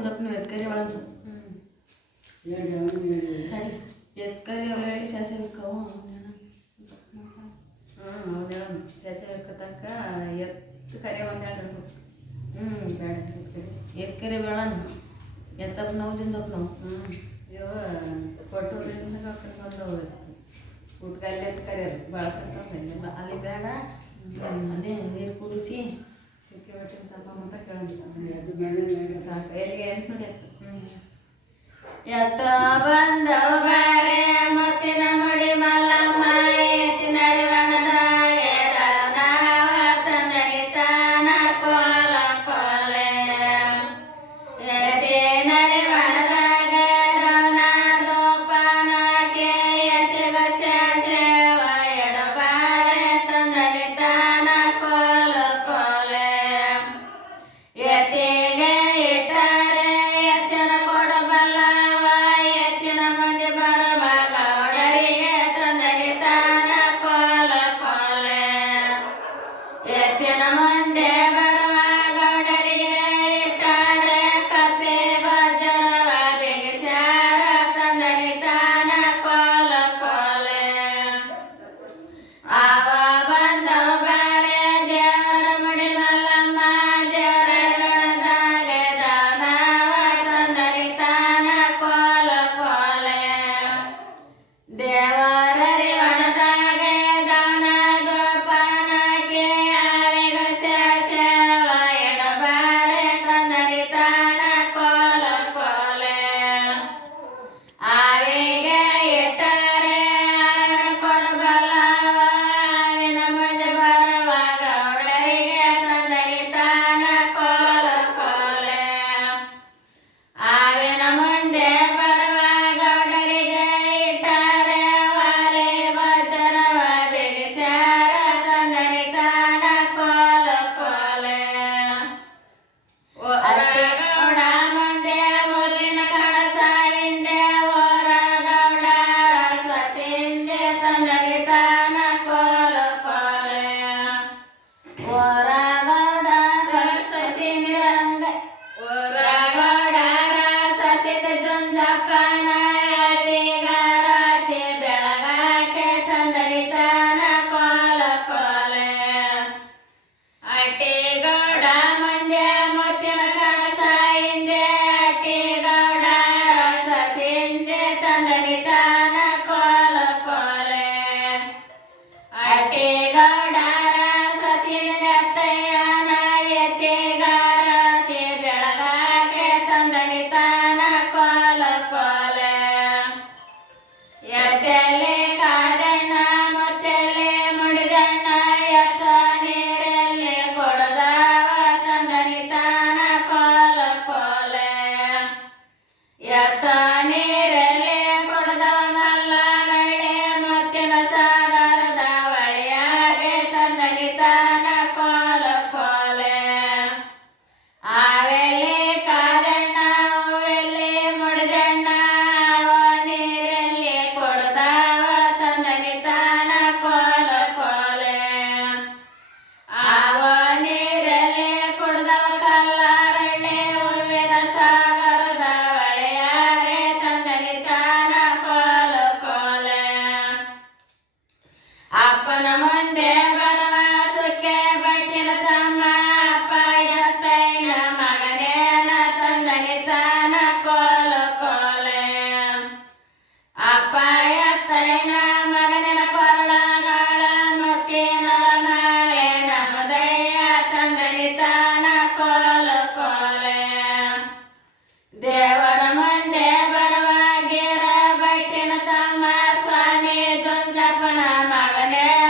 ಒಂದಪ್ಪನ ಎತ್ಕರಿ ಒಳಗೆ ಹೇಳಿ ಅವನು ಹೇಳಿ ತಡಿ ಎತ್ಕರಿ ಅವ ಹೇಳಿ ಶಾಸನ ಕವ ಹ್ಞೂ ಅವನ ಸೆಚ ತನಕ ಎತ್ತು ಕರೆ ಒಂದೆರಡು ಇರ್ಬೇಕು ಹ್ಞೂ ಬೇಡ ಎತ್ಕರಿ ಎತ್ಕರಿ ಬೇಳನ್ ಎತ್ತಪ್ಪ ನಾವು ತಿಂದಪ್ಪ ನಾವು ಹ್ಞೂ ಇವ ಕೊಟ್ಟೂರಿಂದ ಕರ್ಕೊಂಡು ಬಂದವು ಊಟಕ್ಕೆ ಅಲ್ಲಿ ಎತ್ತು ಕರಿಯರು ಭಾಳ ಸತ್ತ ಅಲ್ಲಿ ಬೇಡ ಅದೇ ನೀರು ಕುಡಿಸಿ ಸಿಕ್ಕಿ ಹೊಟ್ಟಿನ ತಪ್ಪ ಅಂತ ಕೇಳಿದ ಅದು ಮೇಲೆ ಸಾಕು. ಎಲ್ಲಿಗೆ ಎಣ್ಸ್ ಯಾತ ಎತ್ತ ಬಂದವ dela ね。